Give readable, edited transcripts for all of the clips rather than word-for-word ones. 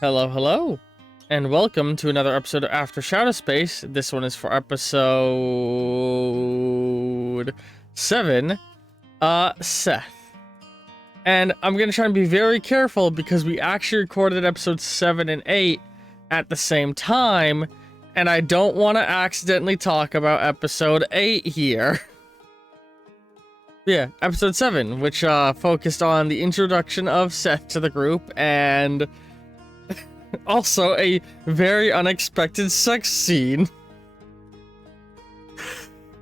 Hello, hello, and welcome to another episode of After Shadow Space. This one is for episode 7, Seth. And I'm gonna try and be very careful because we actually recorded episodes 7 and 8 at the same time, and I don't want to accidentally talk about episode 8 here. Yeah, episode 7, which focused on the introduction of Seth to the group, and also a very unexpected sex scene.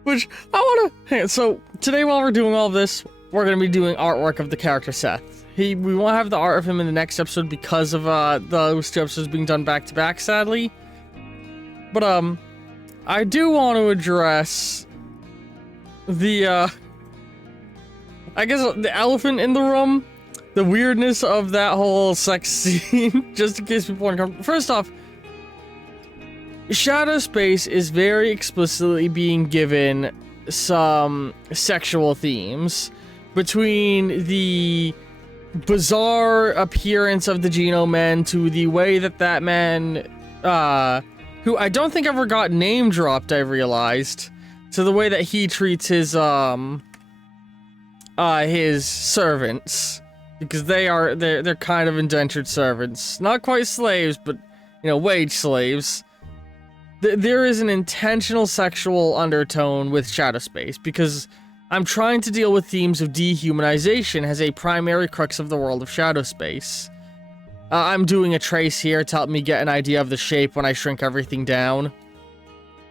Which, I wanna... Hey, so, today while we're doing all this, we're gonna be doing artwork of the character Seth. We won't have the art of him in the next episode because of, those two episodes being done back-to-back, sadly. But, I do want to address the, I guess the elephant in the room. The weirdness of that whole sex scene, just in case people want to come. First off, Shadow Space is very explicitly being given some sexual themes between the bizarre appearance of the Genome Man to the way that man, who I don't think ever got name dropped, I realized, to the way that he treats his servants. Because they're kind of indentured servants. Not quite slaves, but, you know, wage slaves. There is an intentional sexual undertone with Shadow Space, because I'm trying to deal with themes of dehumanization as a primary crux of the world of Shadow Space. I'm doing a trace here to help me get an idea of the shape when I shrink everything down.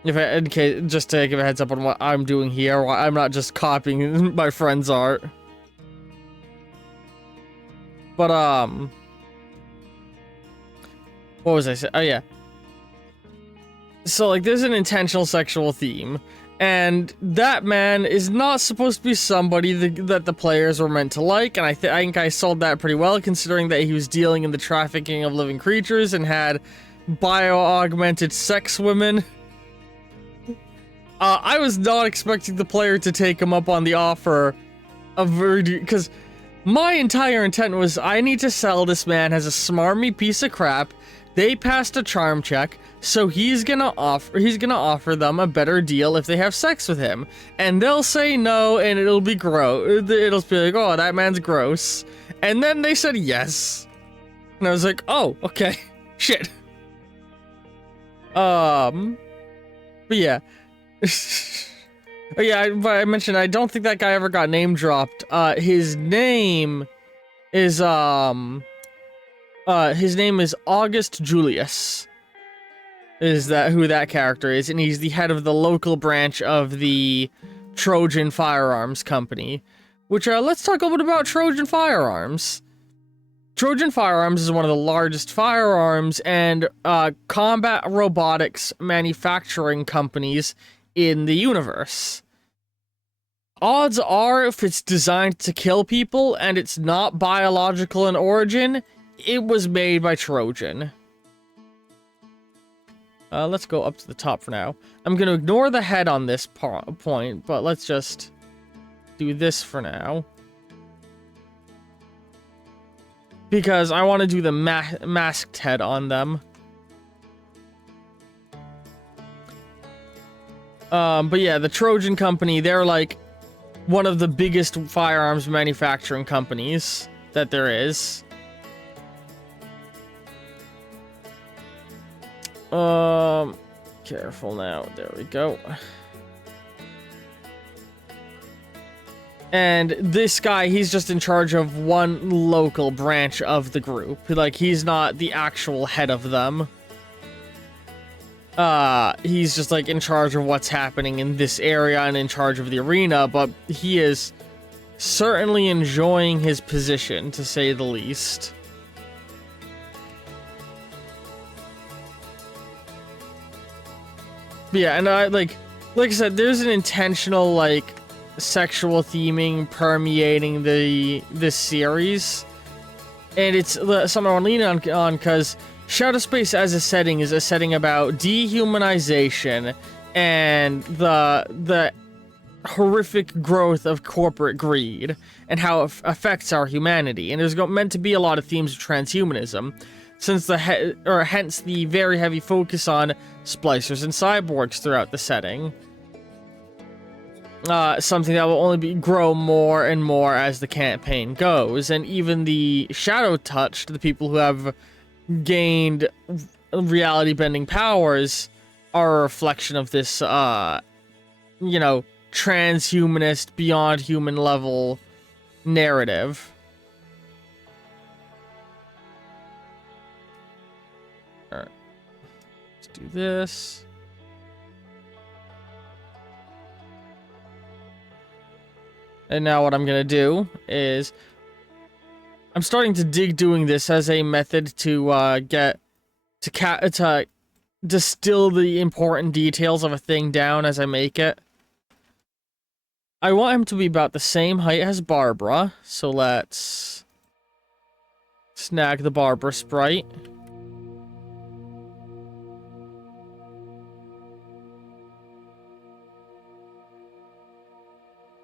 Just to give a heads up on what I'm doing here, I'm not just copying my friend's art. But, what was I saying? Oh, yeah. So, like, there's an intentional sexual theme, and that man is not supposed to be somebody that the players were meant to like, and I think I sold that pretty well, considering that he was dealing in the trafficking of living creatures and had bio-augmented sex women. I was not expecting the player to take him up on the offer of because my entire intent was, I need to sell this man as a smarmy piece of crap. They passed a charm check, so he's gonna offer them a better deal if they have sex with him. And they'll say no, and it'll be gross. It'll be like, oh, that man's gross. And then they said yes. And I was like, oh, okay. Shit. But yeah. Oh yeah, but I mentioned I don't think that guy ever got name dropped. His name is August Julius. Is that who that character is? And he's the head of the local branch of the Trojan Firearms Company. Which let's talk a little bit about Trojan Firearms. Trojan Firearms is one of the largest firearms and combat robotics manufacturing companies in the universe. Odds are, if it's designed to kill people and it's not biological in origin, it was made by Trojan. Let's go up to the top for now. I'm going to ignore the head on this point, but let's just do this for now. Because I want to do the masked head on them. But yeah, the Trojan Company, they're like one of the biggest firearms manufacturing companies that there is. Careful now. There we go. And this guy, he's just in charge of one local branch of the group. Like, he's not the actual head of them. He's just, like, in charge of what's happening in this area and in charge of the arena, but he is certainly enjoying his position, to say the least. But yeah, and like I said, there's an intentional, like, sexual theming permeating this series. And it's something I want to lean on because Shadow Space as a setting is a setting about dehumanization and the horrific growth of corporate greed and how it affects our humanity. And there's meant to be a lot of themes of transhumanism. since hence the very heavy focus on splicers and cyborgs throughout the setting. Something that will only grow more and more as the campaign goes, and even the Shadow Touched, the people who have gained reality-bending powers, are a reflection of this, you know, transhumanist, beyond human level narrative. Alright. Let's do this. And now what I'm gonna do is I'm starting to dig doing this as a method to get to distill the important details of a thing down as I make it. I want him to be about the same height as Barbara, so let's snag the Barbara sprite.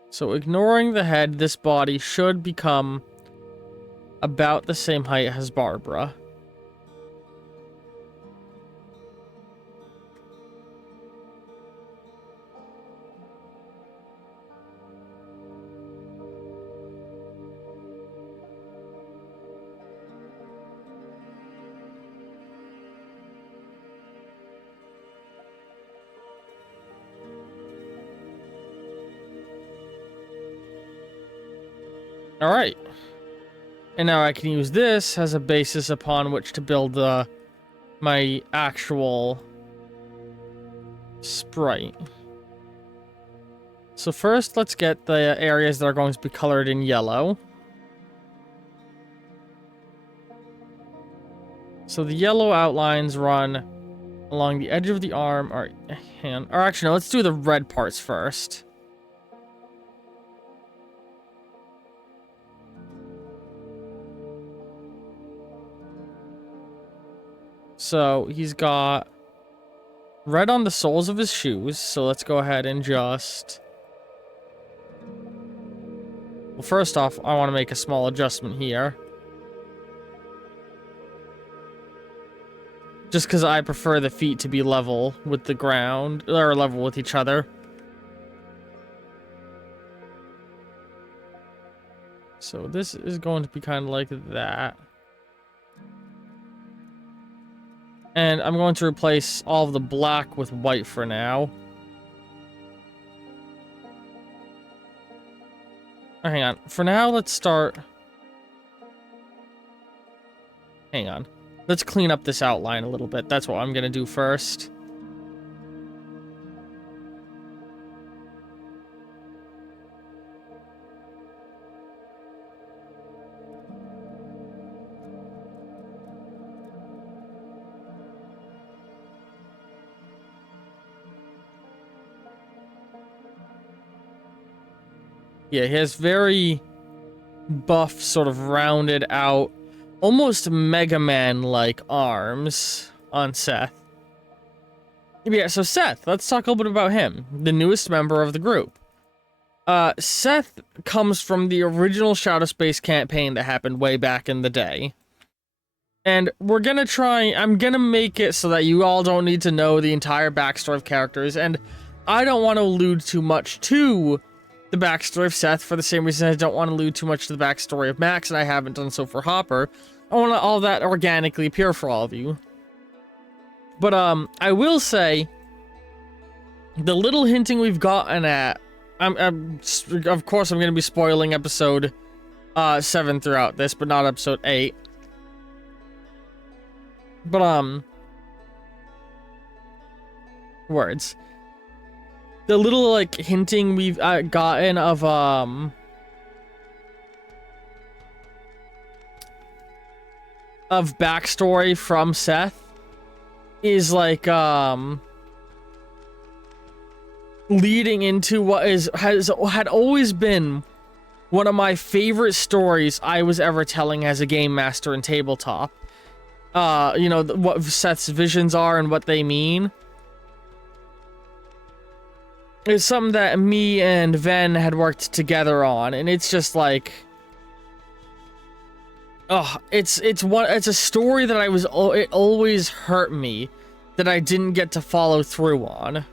So ignoring the head, this body should become about the same height as Barbara. Alright. And now I can use this as a basis upon which to build my actual sprite. So first, let's get the areas that are going to be colored in yellow. So the yellow outlines run along the edge of the arm or hand. Or actually, no, let's do the red parts first. So he's got red on the soles of his shoes. So let's go ahead and just... Well, first off, I want to make a small adjustment here. Just because I prefer the feet to be level with the ground, or level with each other. So this is going to be kind of like that. And I'm going to replace all of the black with white for now. Oh, hang on. For now, let's start... Hang on. Let's clean up this outline a little bit. That's what I'm going to do first. Yeah, he has very buff, sort of rounded out, almost Mega Man-like arms on Seth. Yeah, so Seth, let's talk a little bit about him, the newest member of the group. Seth comes from the original Shadow Space campaign that happened way back in the day. And we're gonna I'm gonna make it so that you all don't need to know the entire backstory of characters, and I don't want to allude too much to the backstory of Seth for the same reason I don't want to allude too much to the backstory of Max, and I haven't done so for Hopper. I want all that organically appear for all of you. But, I will say, the little hinting we've gotten at, of course I'm going to be spoiling episode 7 throughout this, but not episode 8. But, words. The little, like, hinting we've gotten of, backstory from Seth is, like, leading into what had always been one of my favorite stories I was ever telling as a game master in tabletop. You know, what Seth's visions are and what they mean. It's something that me and Ven had worked together on, and it's just like... Oh, it's a story that it always hurt me that I didn't get to follow through on.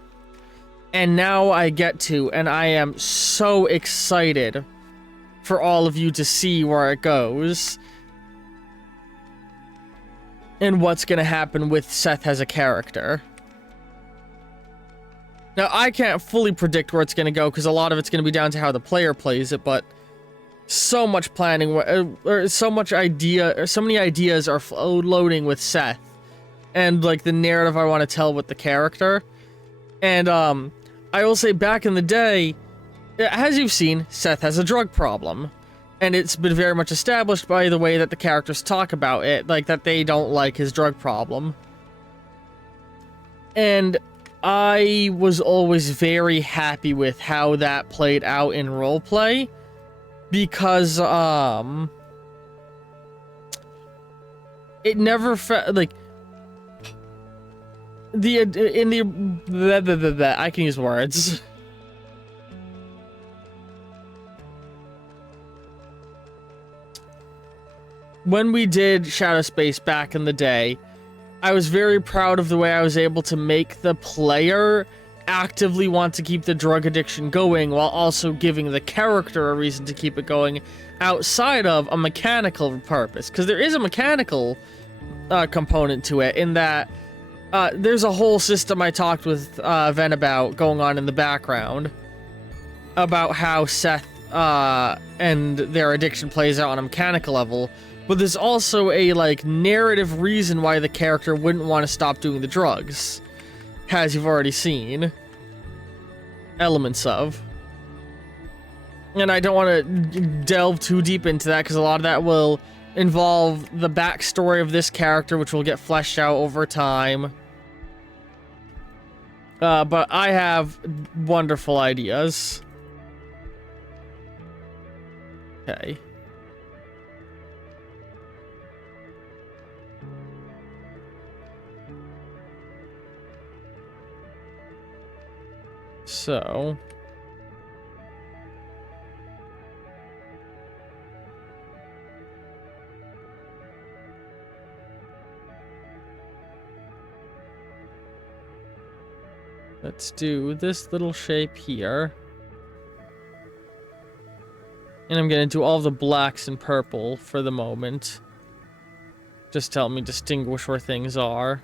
And now I get to, and I am so excited for all of you to see where it goes. And what's gonna happen with Seth as a character. Now, I can't fully predict where it's gonna go, because a lot of it's gonna be down to how the player plays it, but so much planning, or so many ideas are loading with Seth. And, like, the narrative I want to tell with the character. And, I will say, back in the day, as you've seen, Seth has a drug problem. And it's been very much established by the way that the characters talk about it, like, that they don't like his drug problem. And I was always very happy with how that played out in roleplay, because, it never felt, like, I can use words. When we did Shadow Space back in the day, I was very proud of the way I was able to make the player actively want to keep the drug addiction going while also giving the character a reason to keep it going outside of a mechanical purpose. Because there is a mechanical component to it in that there's a whole system I talked with Ven about going on in the background about how Seth and their addiction plays out on a mechanical level. But there's also a, like, narrative reason why the character wouldn't want to stop doing the drugs. As you've already seen. Elements of. And I don't want to delve too deep into that, because a lot of that will involve the backstory of this character, which will get fleshed out over time. But I have wonderful ideas. Okay. So, let's do this little shape here. And I'm gonna do all the blacks and purple for the moment. Just to help me distinguish where things are.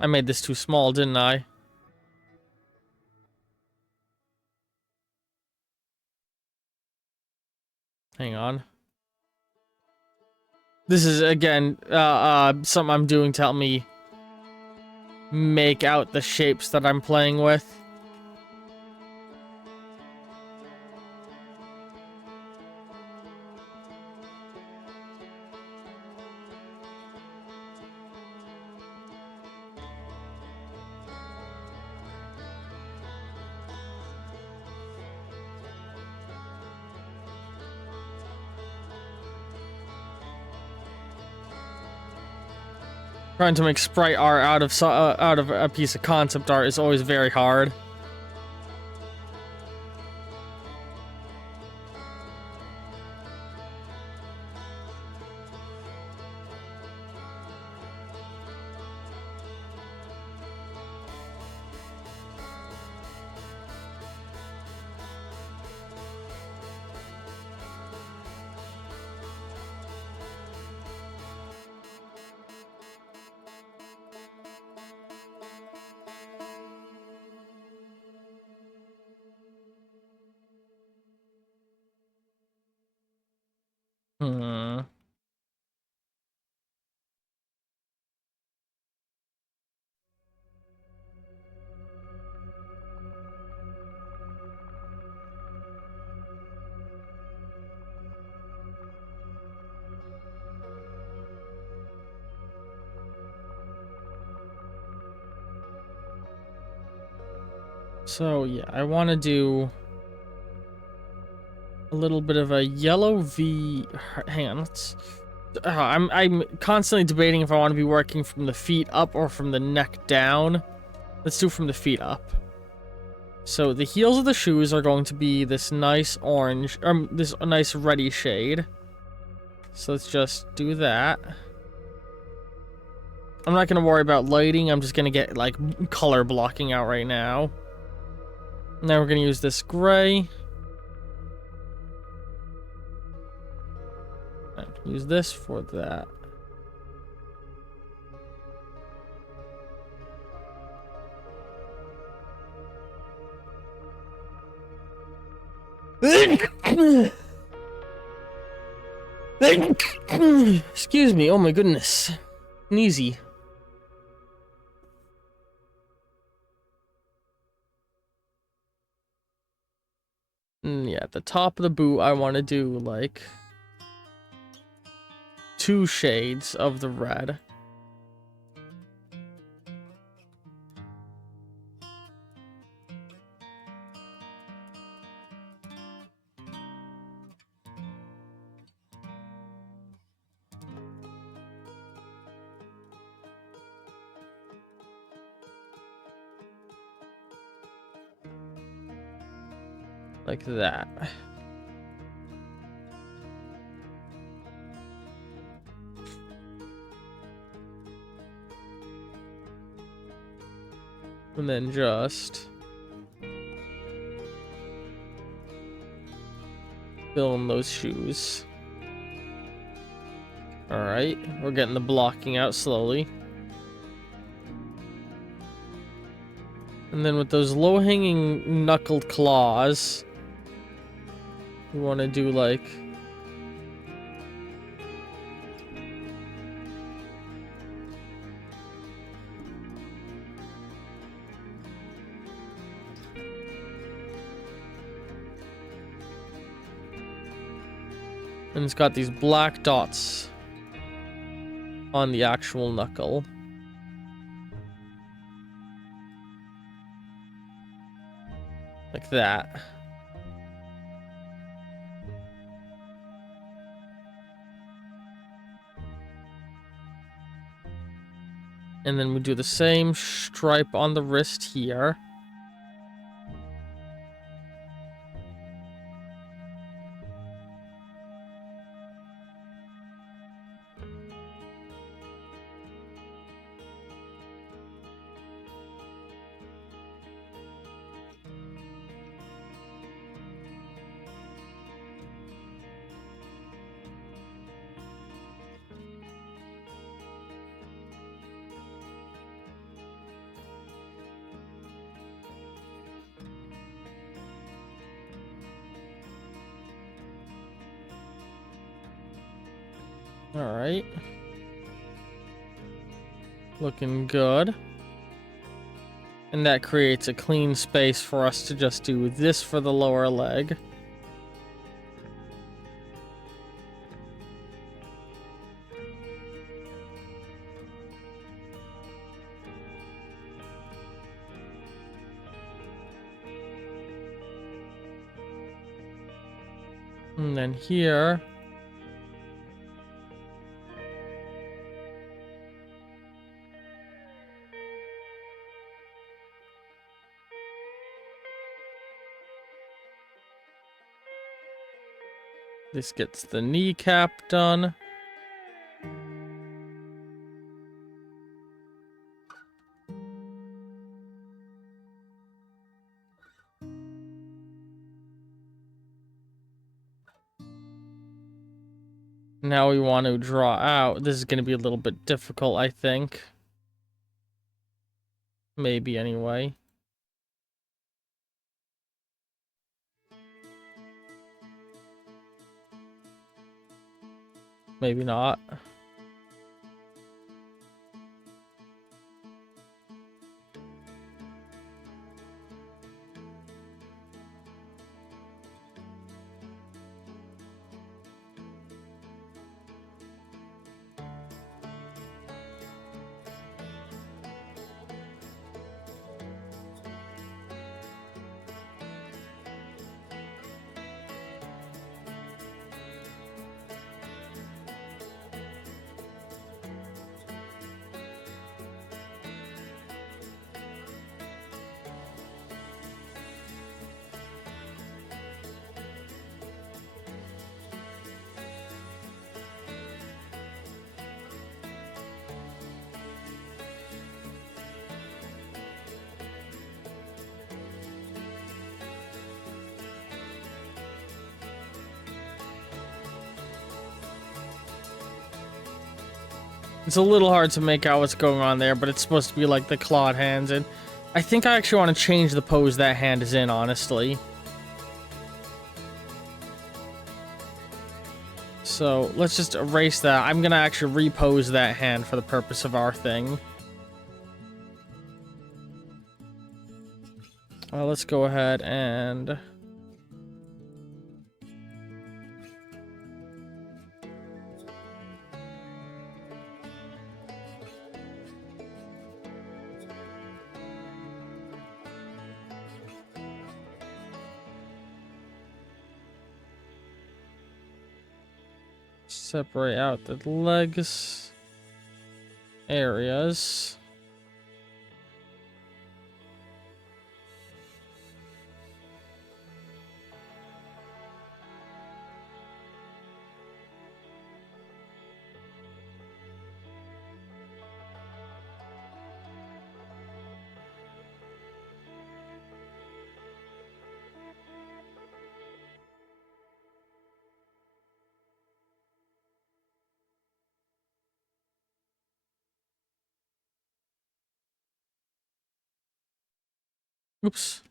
I made this too small, didn't I? Hang on. This is, again, something I'm doing to help me make out the shapes that I'm playing with. Trying to make sprite art out of a piece of concept art is always very hard. Hmm. So, yeah, I want to do a little bit of a yellow V. Hang on, let's. I'm constantly debating if I want to be working from the feet up or from the neck down. Let's do from the feet up. So the heels of the shoes are going to be this nice orange, this nice reddy shade. So let's just do that. I'm not gonna worry about lighting. I'm just gonna get like color blocking out right now. Now we're gonna use this gray. Use this for that. Excuse me, oh my goodness. Sneezy. Yeah, at the top of the boot, I want to do like 2 shades of the red. Like that. And then just fill in those shoes. Alright, we're getting the blocking out slowly. And then with those low-hanging knuckled claws, we want to do like and it's got these black dots on the actual knuckle. Like that. And then we do the same stripe on the wrist here. Alright. Looking good. And that creates a clean space for us to just do this for the lower leg. And then here, this gets the kneecap done. Now we want to draw out. This is going to be a little bit difficult, I think. Maybe anyway. Maybe not. It's a little hard to make out what's going on there, but it's supposed to be like the clawed hands, and I think I actually want to change the pose that hand is in, honestly. So let's just erase that. I'm gonna actually repose that hand for the purpose of our thing. Let's go ahead and... separate out the legs areas. Oops.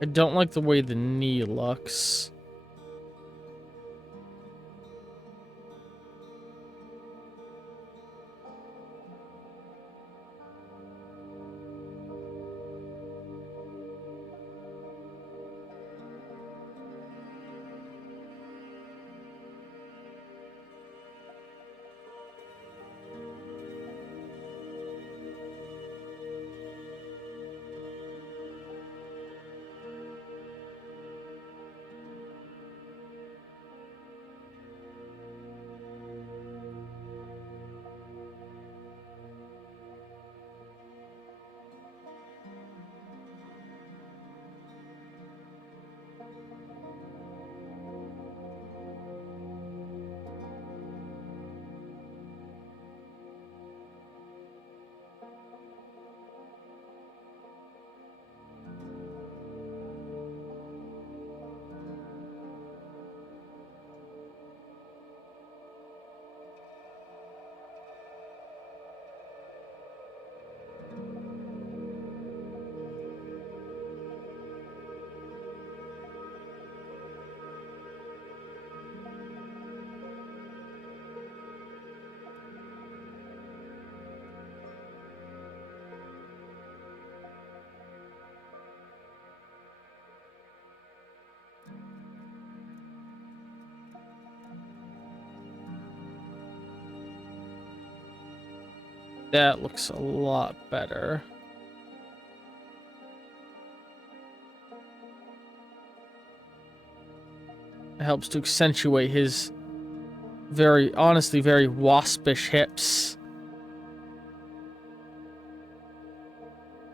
I don't like the way the knee looks. That looks a lot better. It helps to accentuate his honestly, very waspish hips.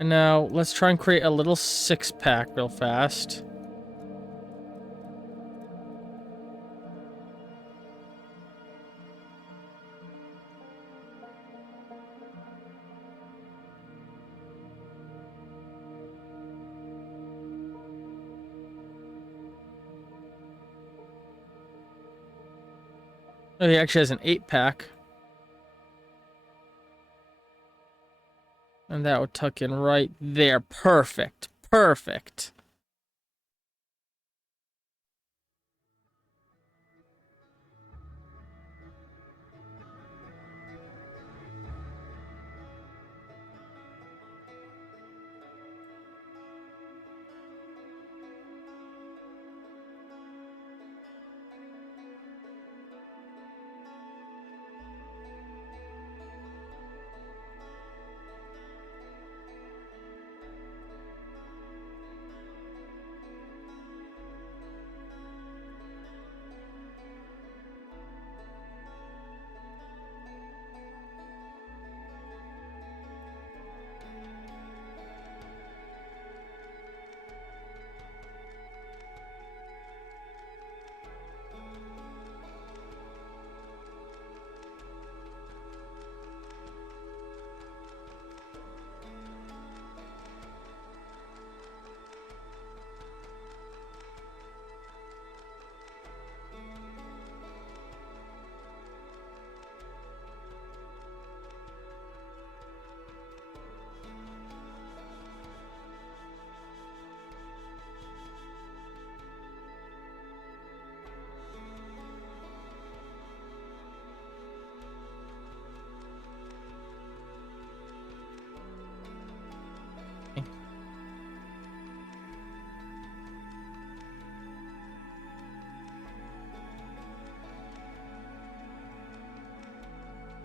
And now, let's try and create a little six-pack real fast. Oh, he actually has an 8-pack. And that would tuck in right there. Perfect. Perfect.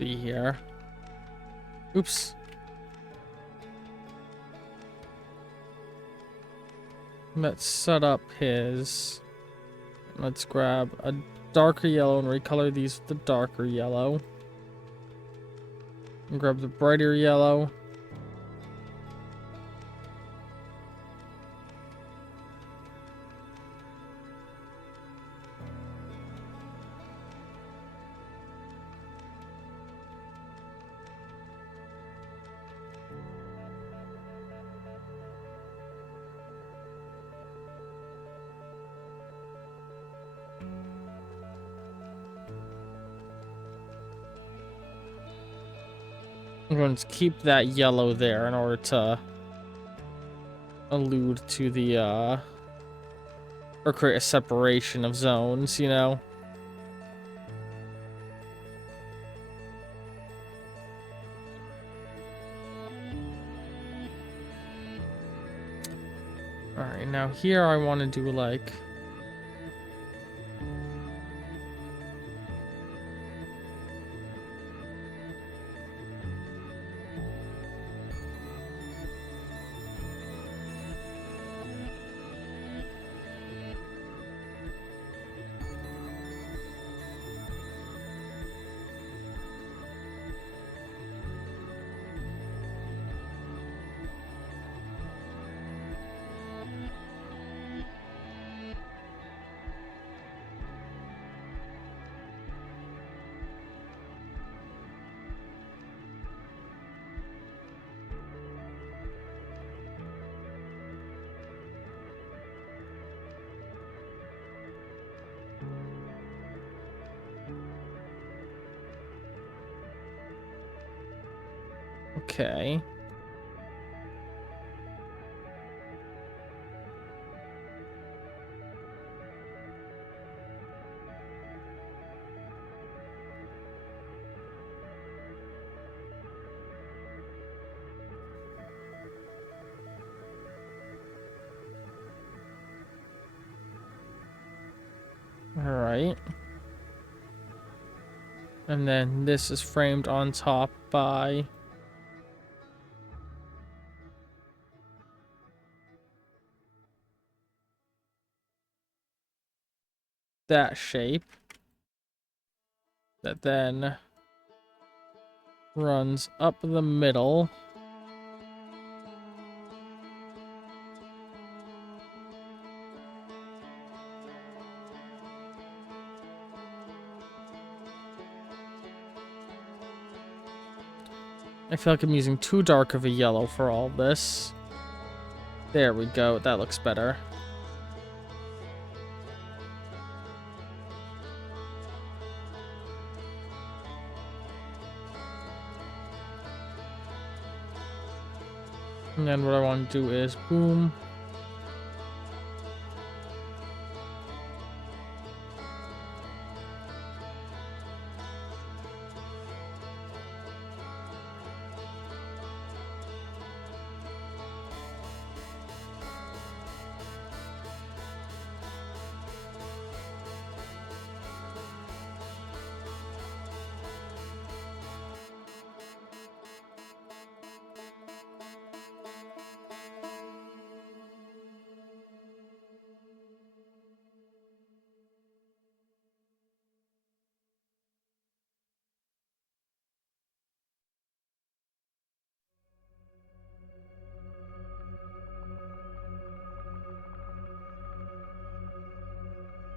See here. Oops. Let's set up his. Let's grab a darker yellow and recolor these with the darker yellow. And grab the brighter yellow. I'm going to keep that yellow there in order to allude to the, or create a separation of zones, you know? Alright, now here I want to do, like... Okay. Alright. And then this is framed on top by... that shape. That then runs up the middle. I feel like I'm using too dark of a yellow for all this. There we go. That looks better. And then what I want to do is boom.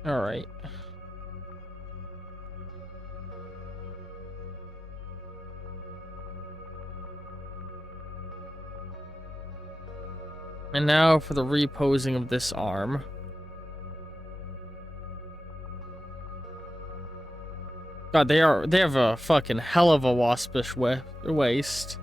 All right. And now for the reposing of this arm. God, they have a fucking hell of a waspish waist.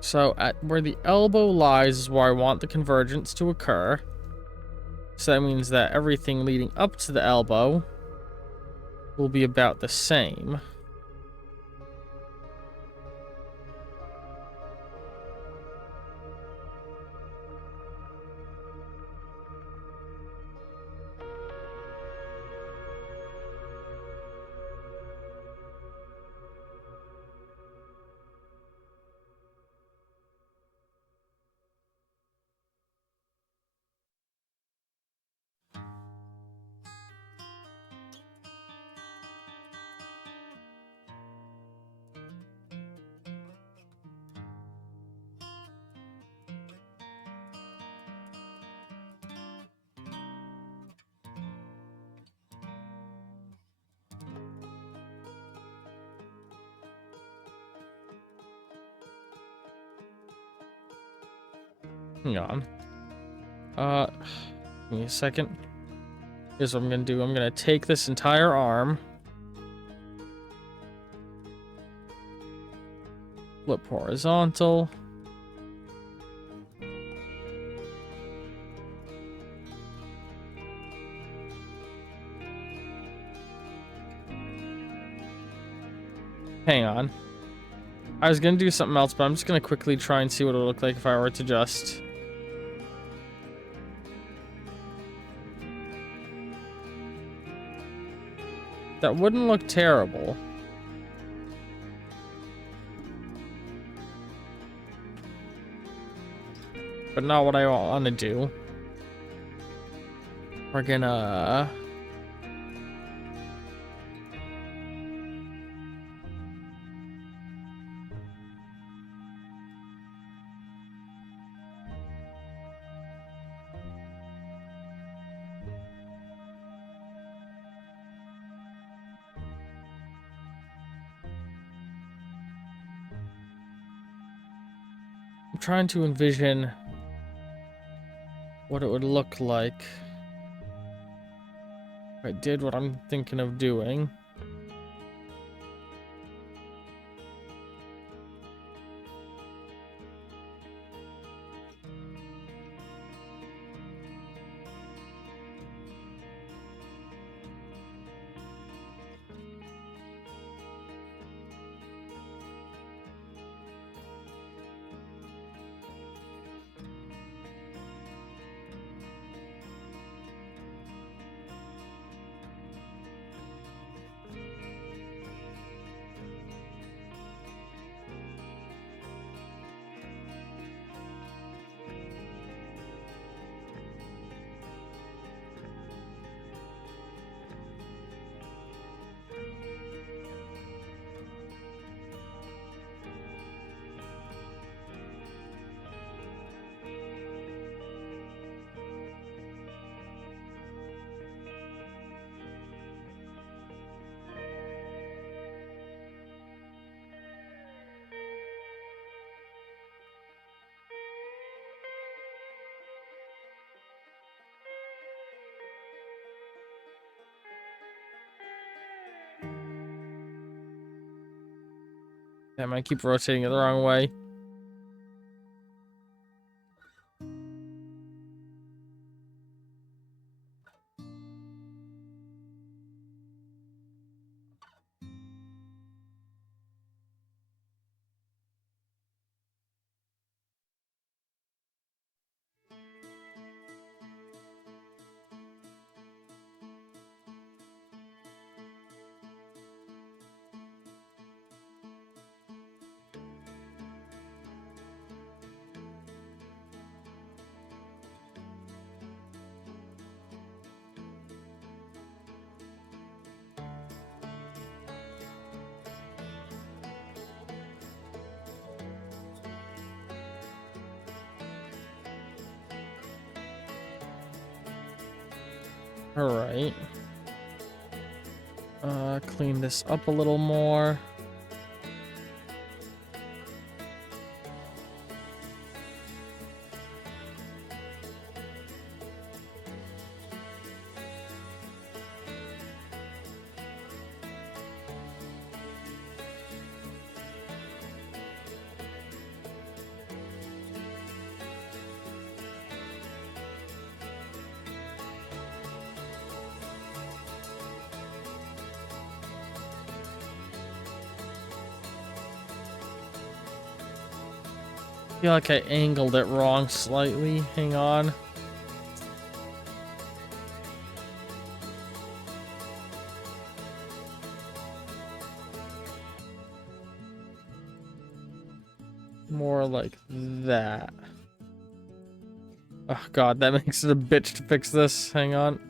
So at where the elbow lies is where I want the convergence to occur. So that means that everything leading up to the elbow will be about the same. Hang on. Give me a second. Here's what I'm gonna do. I'm gonna take this entire arm. Flip horizontal. Hang on. I was gonna do something else, but I'm just gonna quickly try and see what it would look like if I were to just... That wouldn't look terrible. But not what I want to do. We're gonna... I'm trying to envision what it would look like if I did what I'm thinking of doing. Damn, I keep rotating it the wrong way. Alright. Clean this up a little more. I feel like I angled it wrong slightly. Hang on. More like that. Oh god, that makes it a bitch to fix this. Hang on.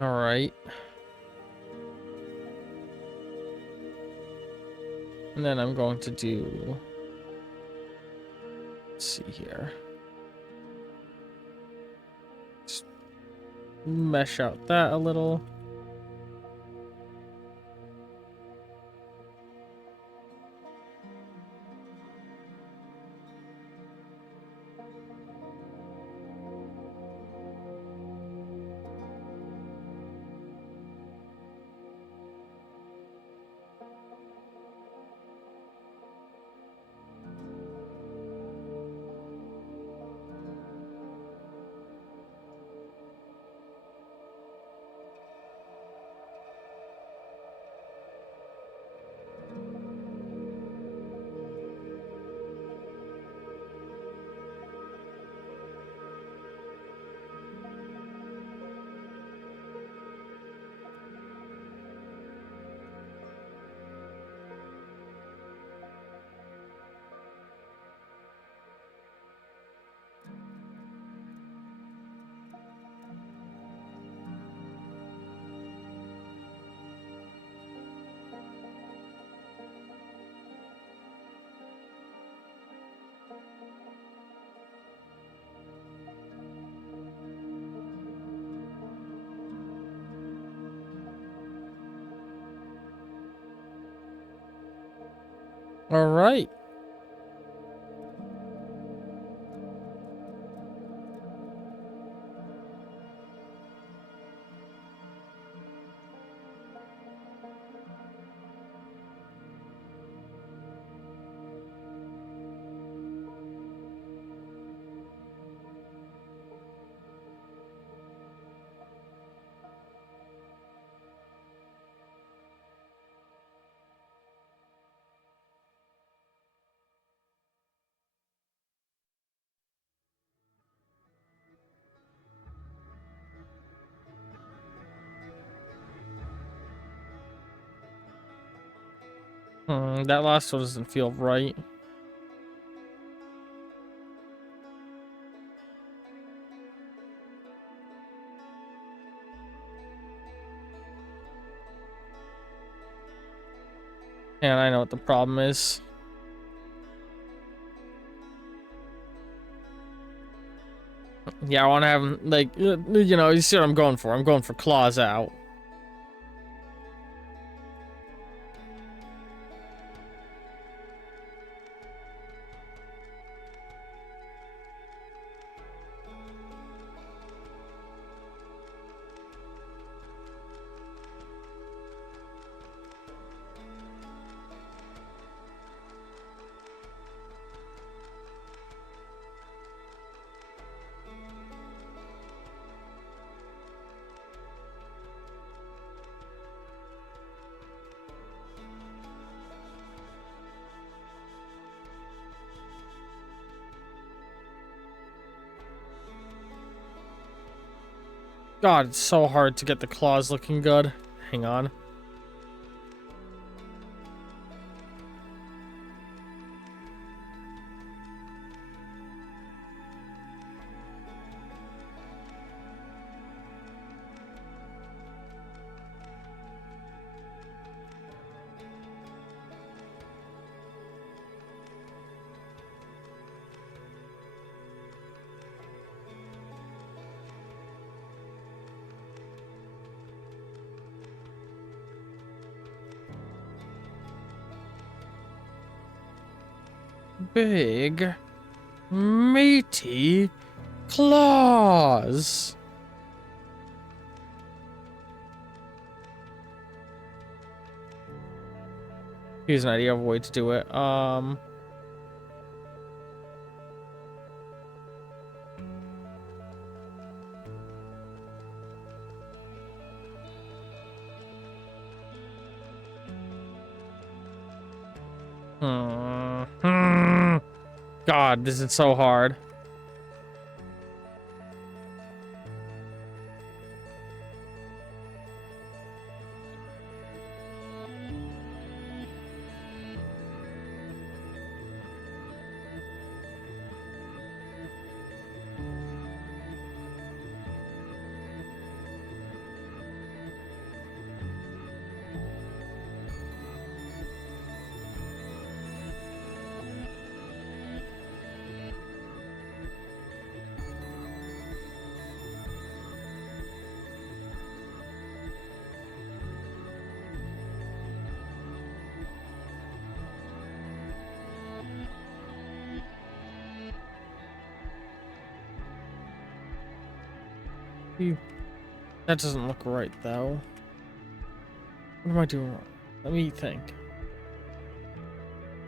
All right. And then I'm going to do, let's see here. Just mesh out that a little. All right. That last one doesn't feel right. And I know what the problem is. Yeah, I want to have him, like, you know, you see what I'm going for. I'm going for claws out. God, it's so hard to get the claws looking good. Hang on. Big, meaty claws. Here's an idea of a way to do it. God, this is so hard. That doesn't look right, though. What am I doing wrong? Let me think.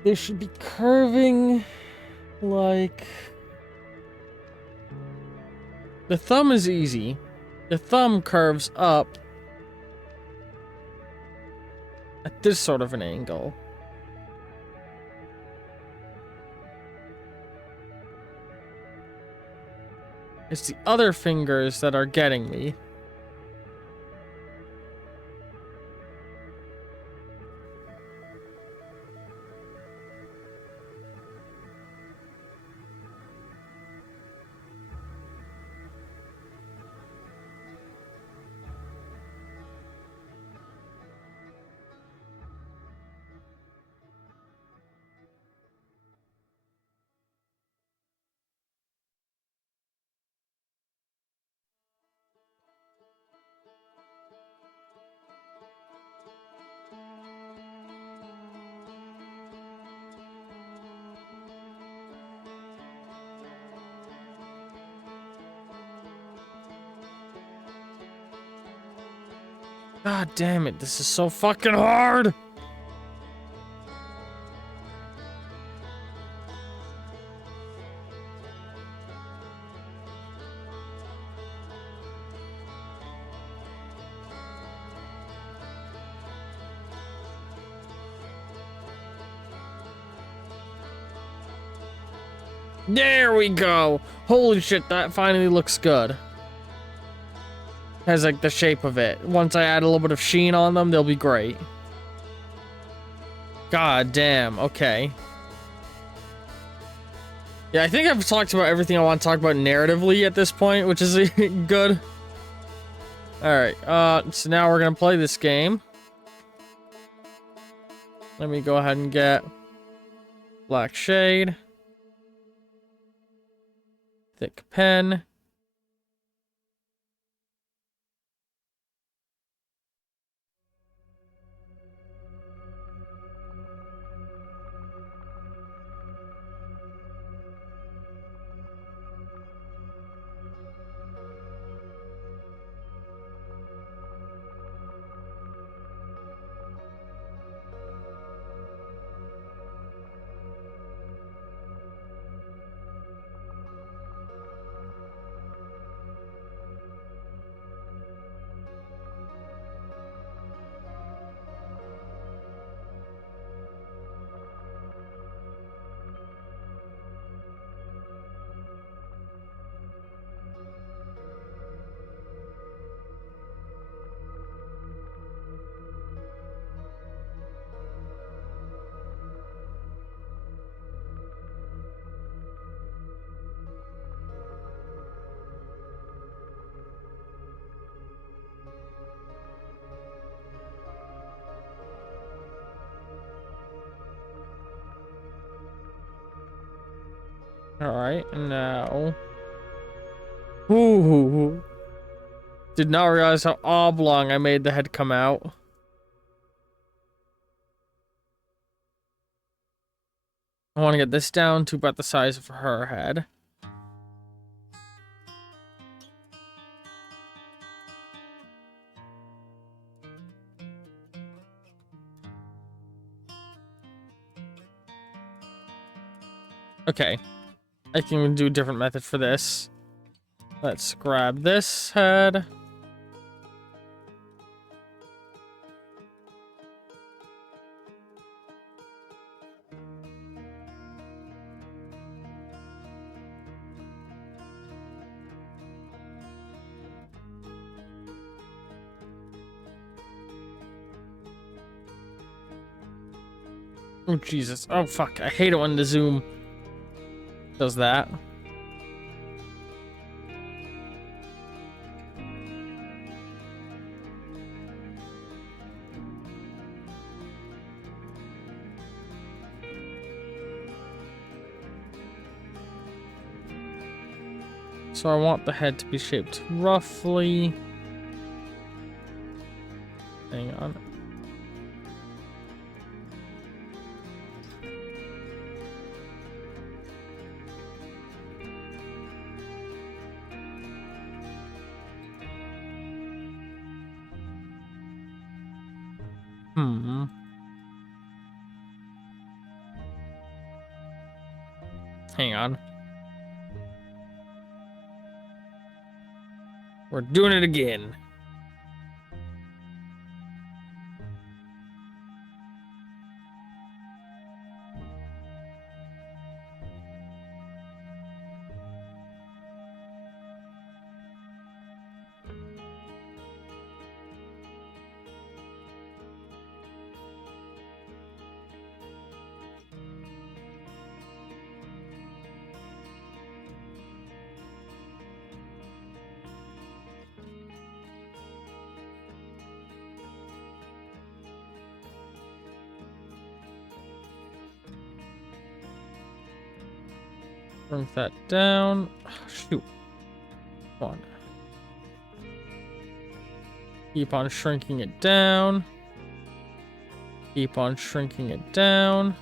They should be curving like... The thumb is easy. The thumb curves up at this sort of an angle. It's the other fingers that are getting me. God damn it, this is so fucking hard! There we go! Holy shit, that finally looks good. Has like the shape of it. Once I add a little bit of sheen on them, they'll be great. God damn, okay. Yeah, I think I've talked about everything I want to talk about narratively at this point, which is good. Alright, so now we're gonna play this game. Let me go ahead and get black shade. Thick pen. Alright, now... Ooh. Did not realize how oblong I made the head come out. I want to get this down to about the size of her head. Okay. I can do a different method for this. Let's grab this head. Oh, Jesus. Oh, fuck. I hate it when the zoom does that. So I want the head to be shaped roughly. Hang on. Hmm. Hang on. We're doing it again. Shrink that down. Shoot. Come on. Keep on shrinking it down. Keep on shrinking it down.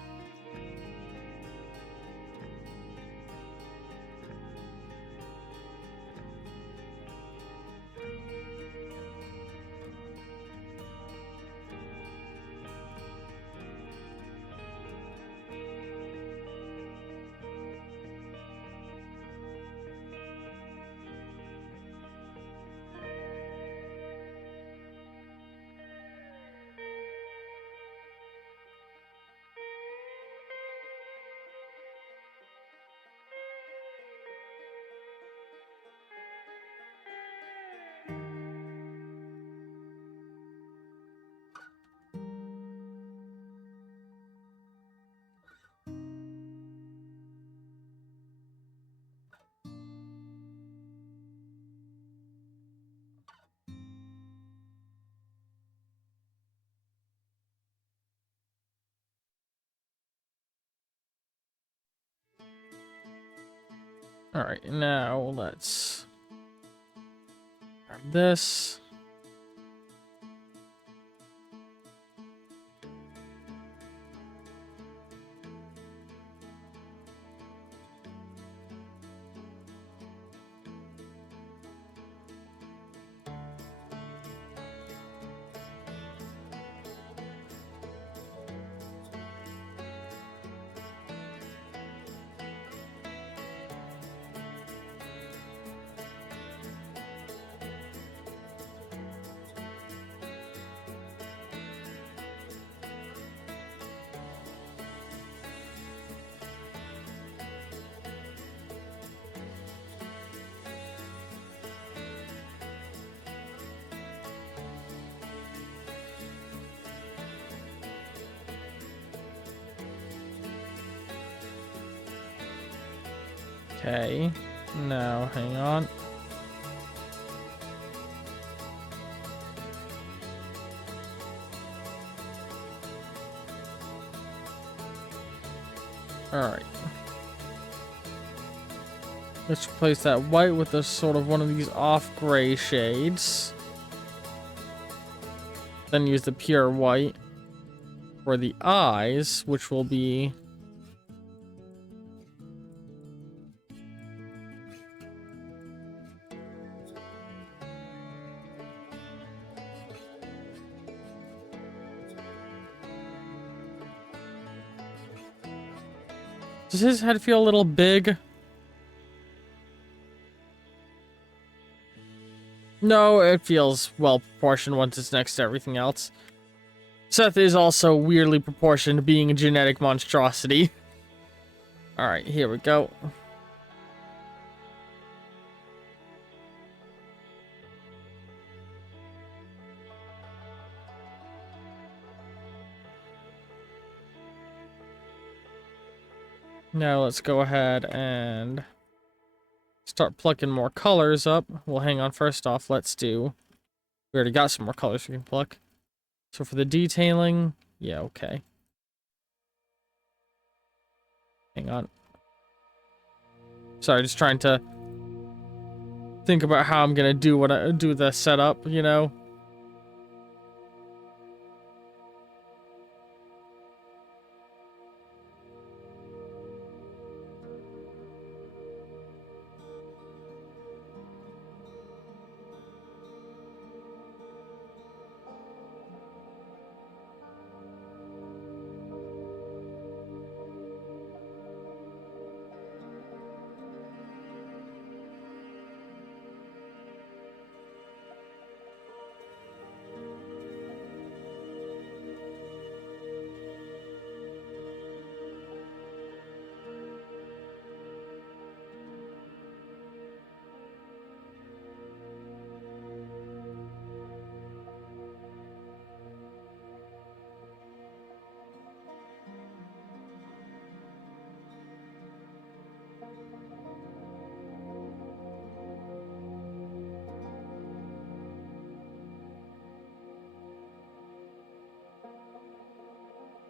All right, now let's grab this. Okay, now hang on. All right. Let's replace that white with a sort of one of these off gray shades. Then use the pure white for the eyes, which will be Does his head feel a little big? No, it feels well proportioned once it's next to everything else. Seth is also weirdly proportioned, being a genetic monstrosity. Alright, here we go. Now let's go ahead and start plucking more colors up. Well, hang on. First off, let's do... We already got some more colors we can pluck. So for the detailing... Yeah, okay. Hang on. Sorry, just trying to think about how I'm gonna do the setup, you know?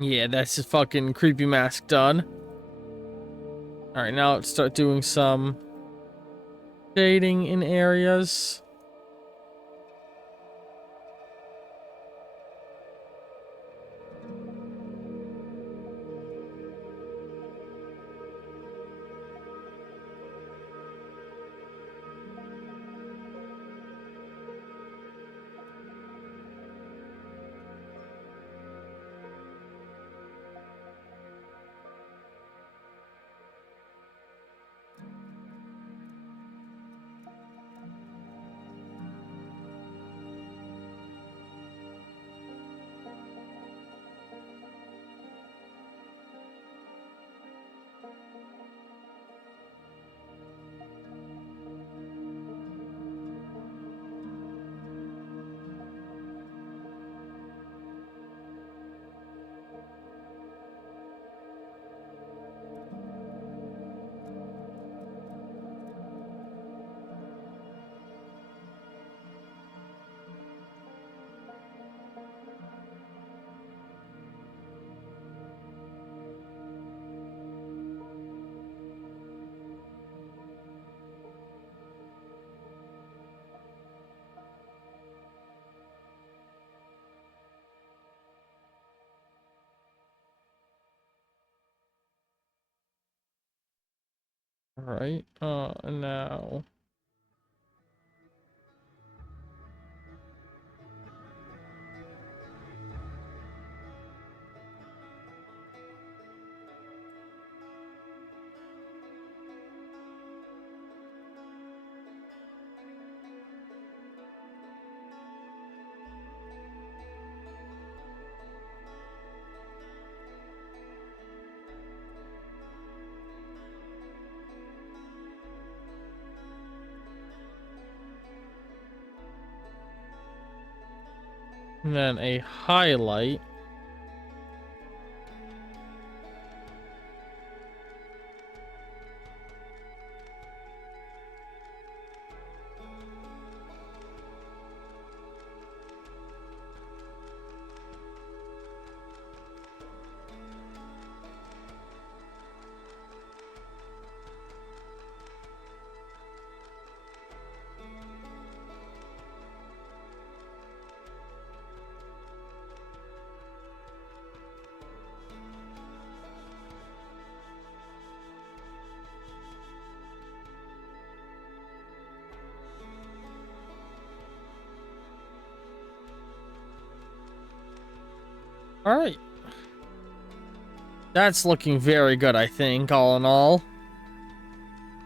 Yeah, that's his fucking creepy mask done. Alright, now let's start doing some shading in areas. Alright, now... And then a highlight. Alright. That's looking very good, I think, all in all.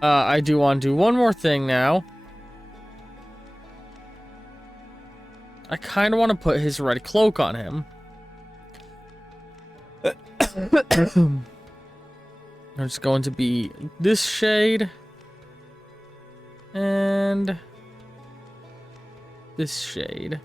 I do want to do one more thing now. I kind of want to put his red cloak on him. It's going to be this shade. And this shade.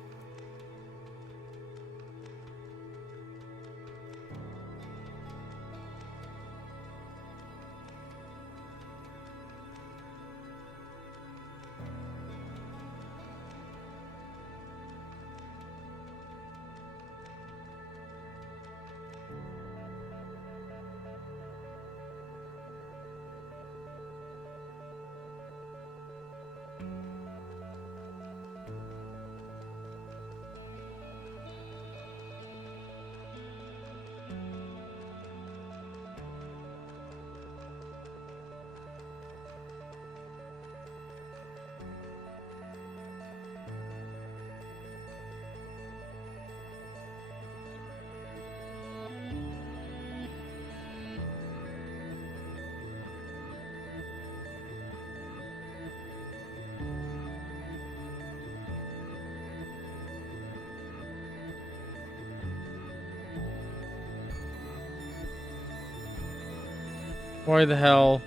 Why the hell?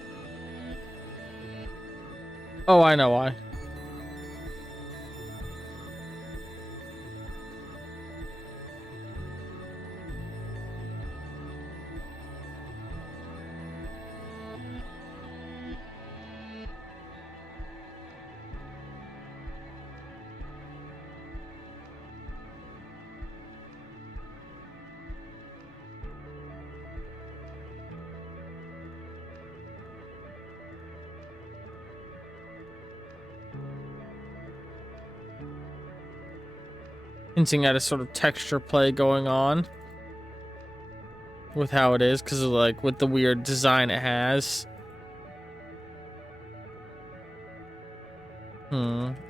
Oh, I know why. hinting at a sort of texture play going on with how it is, because of like with the weird design it has.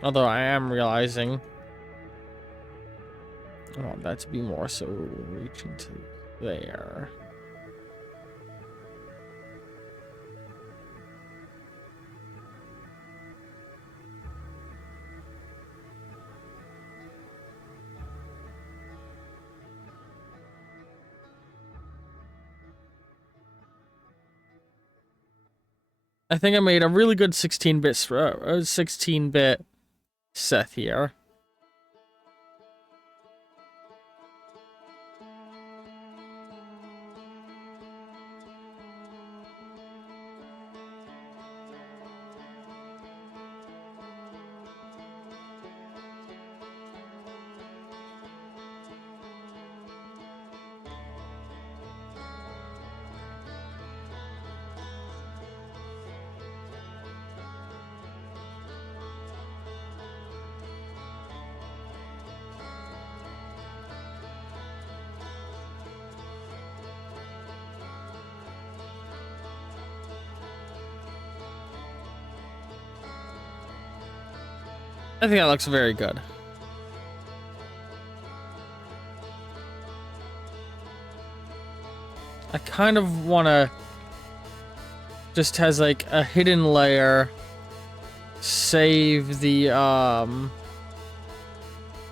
Although I am realizing I want that to be more so reaching to there. I think I made a really good 16-bit Seth here. I think that looks very good. I kind of want to just has like a hidden layer, save the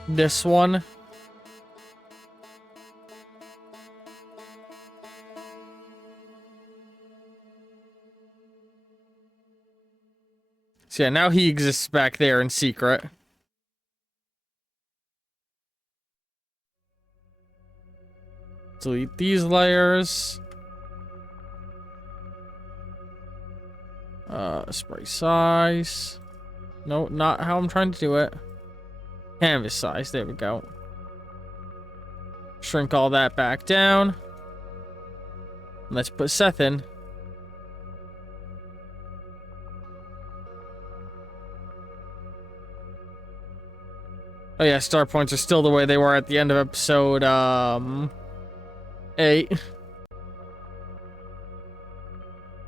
this one. So yeah, now he exists back there in secret. Delete these layers. Spray size. No, not how I'm trying to do it. Canvas size, there we go. Shrink all that back down. Let's put Seth in. Oh yeah, star points are still the way they were at the end of episode 8.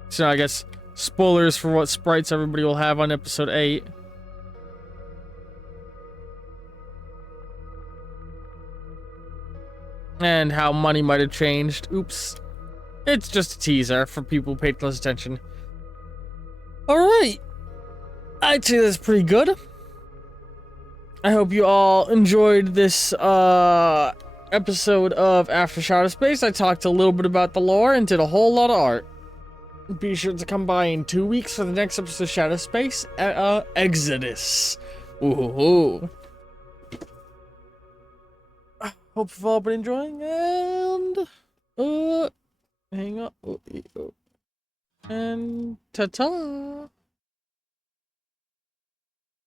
So I guess spoilers for what sprites everybody will have on episode 8. And how money might have changed. Oops. It's just a teaser for people who paid close attention. Alright. I'd say that's pretty good. I hope you all enjoyed this episode of After Shadow Space. I talked a little bit about the lore and did a whole lot of art. Be sure to come by in 2 weeks for the next episode of Shadow Space, Exodus. Ooh. Hope you've all been enjoying, and hang on, and ta-ta.